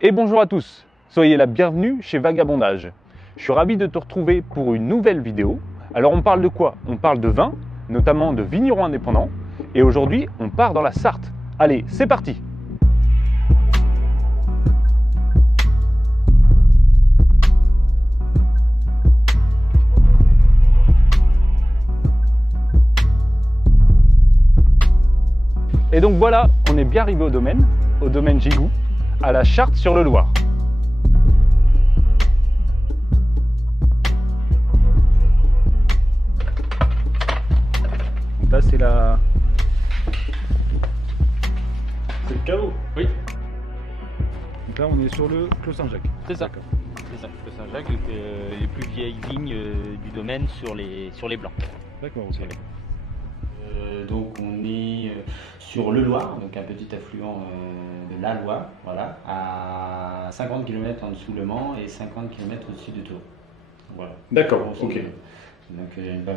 Et bonjour à tous, soyez la bienvenue chez Vagabondage. Je suis ravi de te retrouver pour une nouvelle vidéo. Alors on parle de quoi? On parle de vin, notamment de vignerons indépendants. Et aujourd'hui, on part dans la Sarthe. Allez, c'est parti! Et donc voilà, on est bien arrivé au domaine Gigou, à la Charte-sur-le-Loir. Donc là c'est c'est le caveau. Oui, Donc là on est sur le Clos Saint-Jacques. c'est ça. C'est ça, le Saint-Jacques, les plus vieilles vignes du domaine sur les blancs. D'accord, ok. Donc on est sur le Loir, donc un petit affluent de la Loire, voilà, à 50 km en dessous Le Mans et 50 km au-dessus de Tours. Voilà. D'accord, Grosso ok. modo. Donc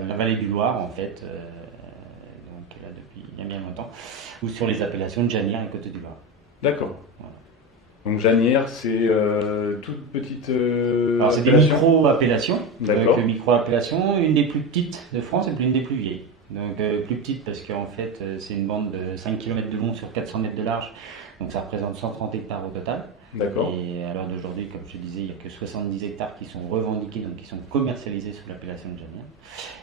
la vallée du Loir en fait, donc là depuis bien longtemps, ou sur les appellations de Janière et Côte du Loir. D'accord. Voilà. Donc Janière, c'est toute petite. Alors c'est des appellation. micro-appellations. D'accord. Donc micro-appellations, une des plus petites de France et l'une des plus vieilles. Donc plus petite parce qu'en fait c'est une bande de 5 km de long sur 400 mètres de large. Donc ça représente 130 hectares au total. D'accord. Et à l'heure d'aujourd'hui, comme je te disais, il n'y a que 70 hectares qui sont revendiqués, donc qui sont commercialisés sous l'appellation de Janière.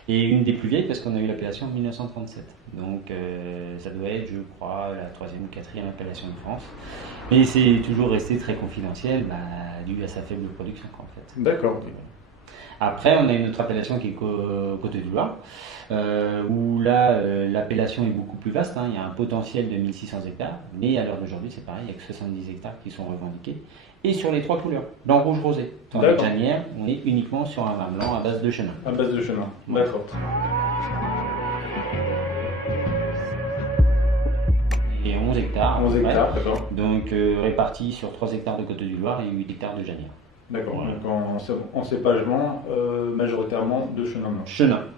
Et une des plus vieilles parce qu'on a eu l'appellation en 1937. Donc ça doit être, je crois, la troisième ou quatrième appellation de France. Mais c'est toujours resté très confidentiel, dû à sa faible production en fait. D'accord. Après, on a une autre appellation qui est Côte du Loir, où là, l'appellation est beaucoup plus vaste. Il y a un potentiel de 1600 hectares, mais à l'heure d'aujourd'hui, c'est pareil, il n'y a que 70 hectares qui sont revendiqués. Et sur les trois couleurs, blanc, rouge, rosé. Dans la Janière, on est uniquement sur un vin blanc à base de chenin. À base de chenin. D'accord. Et 11 hectares. 11 hectares, d'accord. Donc répartis sur 3 hectares de Côte du Loir et 8 hectares de Janière. D'accord. Voilà. Donc en cépagement, majoritairement de chenin blanc.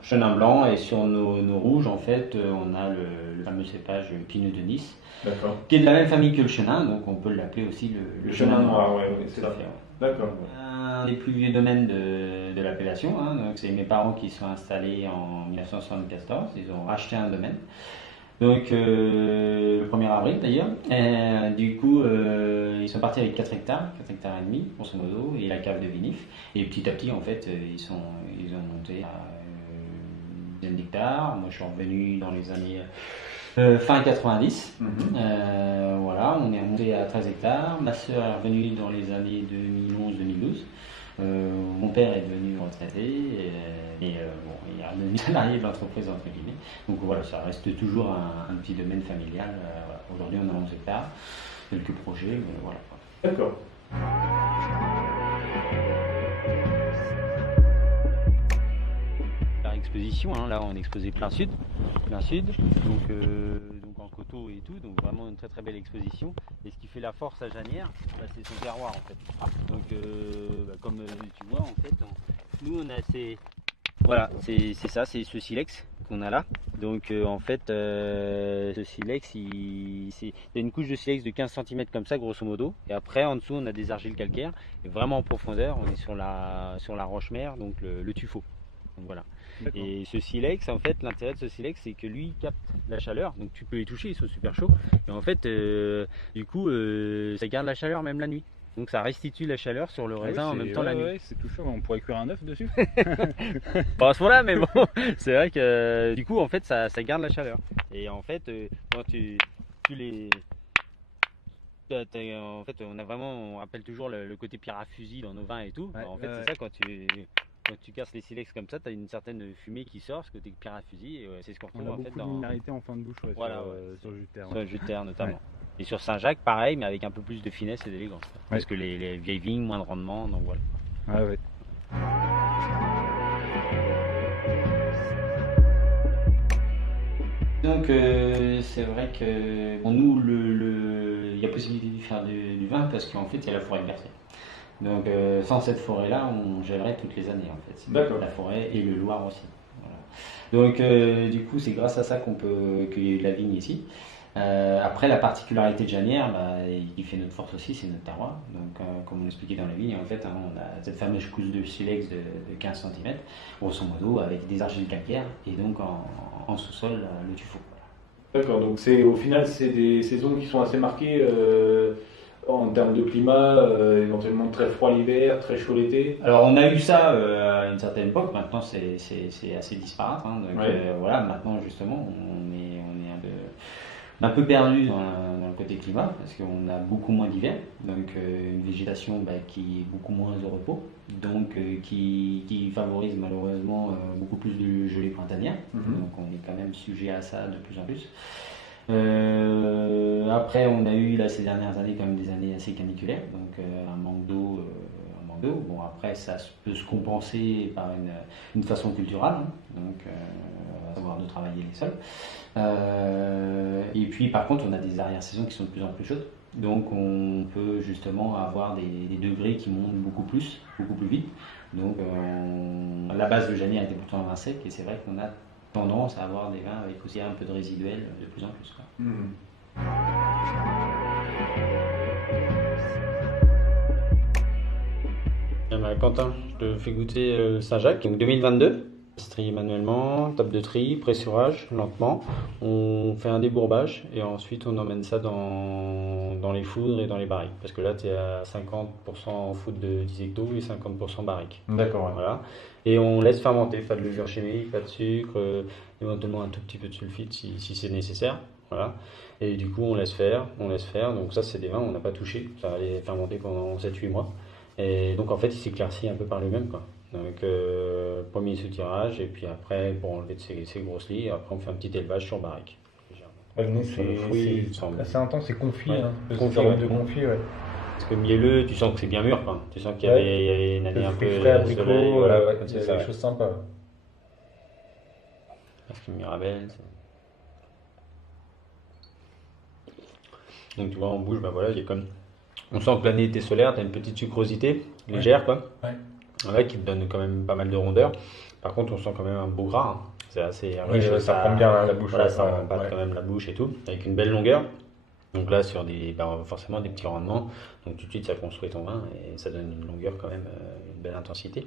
Chenin blanc, et sur nos rouges, en fait, on a le fameux cépage Pinot de Nice, D'accord. qui est de la même famille que le chenin, donc on peut l'appeler aussi le chenin noir, ouais, c'est Tout à ça. fait, ouais. D'accord. Un des plus vieux domaines de l'appellation, donc c'est mes parents qui sont installés en 1974, ils ont racheté un domaine. Donc le 1er avril d'ailleurs, du coup ils sont partis avec 4 hectares et demi grosso modo, et la cave de vinif. Et petit à petit en fait ils ont monté à une dizaine d'hectares. Moi je suis revenu dans les années fin 90. Voilà, on est remonté à 13 hectares. Ma soeur est revenue dans les années 2011-2012. Mon père est devenu retraité et bon, il est redevenu salarié de l'entreprise entre guillemets. Donc voilà, ça reste toujours un petit domaine familial. Voilà. Aujourd'hui on a 11 hectares, quelques projets, mais voilà. D'accord. Par exposition, là on est exposé plein sud, donc en coteaux et tout, donc vraiment une très belle exposition. Et ce qui fait la force à Janière, c'est son terroir en fait. Donc comme tu vois en fait, nous on a voilà, c'est ça, c'est ce silex qu'on a là. Donc en fait ce silex, il y a une couche de silex de 15 cm comme ça grosso modo, et après en dessous on a des argiles calcaires, et vraiment en profondeur on est sur la roche-mère, donc le tuffeau. Donc voilà. Et ce silex, en fait, l'intérêt de ce silex, c'est que lui, il capte la chaleur, donc tu peux les toucher, ils sont super chauds. Et en fait, du coup, ça garde la chaleur même la nuit. Donc ça restitue la chaleur sur le raisin en même temps la nuit. Ouais, c'est tout chaud, on pourrait cuire un œuf dessus. Pas à ce moment-là, mais bon, c'est vrai que du coup, en fait, ça garde la chaleur. Et en fait, quand tu les... En fait, on rappelle toujours le côté pierre à fusil dans nos vins et tout. Ouais, en fait, c'est ça, quand tu casses les silex comme ça, tu as une certaine fumée qui sort, ce côté pierre à fusil, et c'est ce qu'on retrouve On a en fait beaucoup de dans minéralité en fin de bouche, ouais, Voilà, sur le jus de terre. sur le jus de terre notamment. Ouais. Et sur Saint-Jacques, pareil, mais avec un peu plus de finesse et d'élégance. Parce Ouais. que les vieilles vignes, moins de rendement, donc voilà. Ah ouais. Donc c'est vrai que pour nous, il y a possibilité de faire du vin parce qu'en fait, il y a la forêt de Berthet. Donc sans cette forêt-là, on gèlerait toutes les années en fait. D'accord. La forêt et le Loir aussi. Voilà. Donc du coup, c'est grâce à ça qu'il y a eu de la vigne ici. Après, la particularité de Janière, qui fait notre force aussi, c'est notre terroir. Donc, comme on l'expliquait dans la vigne, en fait, on a cette fameuse couche de silex de 15 cm, grosso modo, avec des argiles calcaires, et donc en sous-sol, le tuffeau. D'accord, donc au final, c'est des saisons qui sont assez marquées en termes de climat, éventuellement très froid l'hiver, très chaud l'été. Alors on a eu ça à une certaine époque, maintenant c'est assez disparate. Hein, donc voilà, maintenant justement on est un peu perdu dans le côté climat parce qu'on a beaucoup moins d'hiver, donc une végétation qui est beaucoup moins au repos, donc qui favorise malheureusement beaucoup plus de gelée printanière. Donc on est quand même sujet à ça de plus en plus. Après on a eu là ces dernières années quand même des années assez caniculaires, donc un manque d'eau. Bon, après, ça peut se compenser par une façon culturelle, hein, donc à savoir de travailler les sols. Et puis, par contre, on a des arrière-saisons qui sont de plus en plus chaudes. Donc, on peut justement avoir des degrés qui montent beaucoup plus vite. Donc, la base de Janière était plutôt un vin sec, et c'est vrai qu'on a tendance à avoir des vins avec aussi un peu de résiduel de plus en plus. Quentin, je te fais goûter Saint-Jacques, donc 2022. Trie manuellement, table de tri, pressurage, lentement. On fait un débourbage et ensuite on emmène ça dans les foudres et dans les barriques. Parce que là, tu es à 50% foudre de 10 hectos et 50% barrique. D'accord. Ouais. Voilà. Et on laisse fermenter, pas de levure chimique, pas de sucre, éventuellement un tout petit peu de sulfite si c'est nécessaire. Voilà. Et du coup, on laisse faire. Donc ça, c'est des vins on n'a pas touché. Ça va aller fermenter pendant 7-8 mois. Et donc en fait, il s'éclaircit un peu par lui-même, quoi. Donc premier soutirage et puis après pour enlever de ces grosses lits, après on fait un petit élevage sur barrique. C'est assez intense, c'est confit, hein. Confit, de confit, ouais. Parce que mielleux, tu sens que c'est bien mûr, quoi. Tu sens qu'il y avait une année un peu frais, abricot, voilà, c'est des choses sympas. Parce que Mirabelle. Donc tu vois en bouche, voilà, il y a comme. On sent que l'année était solaire, tu as une petite sucrosité légère, quoi. Ouais, qui te donne quand même pas mal de rondeur. Par contre, on sent quand même un beau gras. Hein. C'est assez riche. Ça prend bien la bouche. Voilà, ça empâte quand même la bouche et tout, avec une belle longueur. Donc là, sur forcément des petits rendements. Donc tout de suite, ça construit ton vin et ça donne une longueur quand même, une belle intensité.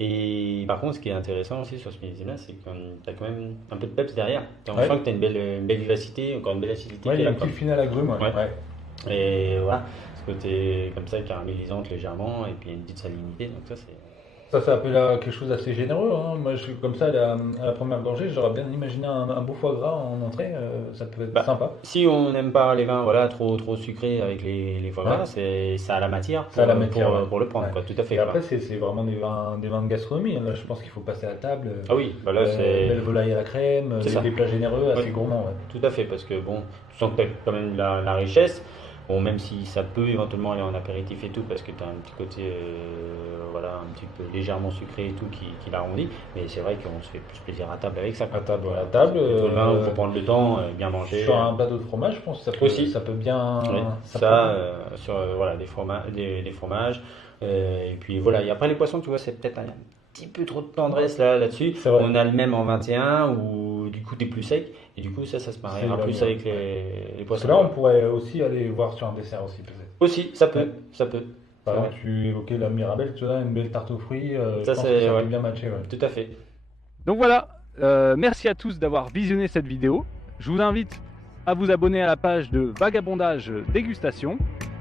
Et par contre, ce qui est intéressant aussi sur ce millésime-là, c'est que tu as quand même un peu de peps derrière. On sent que tu as une belle vivacité, encore une belle acidité. Ouais, il y a un petit final agrume. Et voilà, ce côté comme ça caramélisante légèrement et puis une petite salinité. Donc ça, c'est. Ça appelle quelque chose d'assez généreux. Hein. Moi, je suis comme ça à la première gorgée, j'aurais bien imaginé un beau foie gras en entrée. Ça peut être sympa. Si on n'aime pas les vins trop sucrés avec les foie gras, ça a la matière pour le prendre. Quoi, tout à fait. Et après, c'est vraiment des vins de gastronomie. Là, je pense qu'il faut passer à table. Ah oui, là c'est. Belle volaille à la crème, des plats généreux, assez gourmands. Ouais. Tout à fait, parce que bon, tu sens que tu as quand même la richesse. Bon, même si ça peut éventuellement aller en apéritif et tout, parce que tu as un petit côté un petit peu légèrement sucré et tout qui l'arrondit, mais c'est vrai qu'on se fait plus plaisir à table avec ça. À table, le vin, il faut prendre le temps, bien manger. Sur un plateau de fromage, je pense que ça peut bien. Oui, sur des fromages. Et puis voilà, et après les poissons, tu vois, c'est peut-être un petit peu trop de tendresse là-dessus. On a le même en 21 où du coup tu es plus sec et du coup ça se mariera plus avec les poissons. Là on pourrait aussi aller voir sur un dessert aussi peut-être. Aussi, ça peut. Par exemple, tu évoquais la Mirabelle, tu as une belle tarte aux fruits, ça peut bien matcher. Tout à fait. Donc voilà, merci à tous d'avoir visionné cette vidéo. Je vous invite à vous abonner à la page de Vagabondage Dégustation.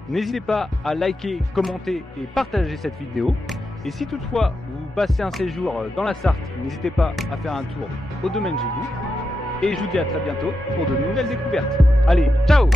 N'hésitez pas à liker, commenter et partager cette vidéo. Et si toutefois vous passez un séjour dans la Sarthe, n'hésitez pas à faire un tour au domaine Gigou. Et je vous dis à très bientôt pour de nouvelles découvertes. Allez, ciao!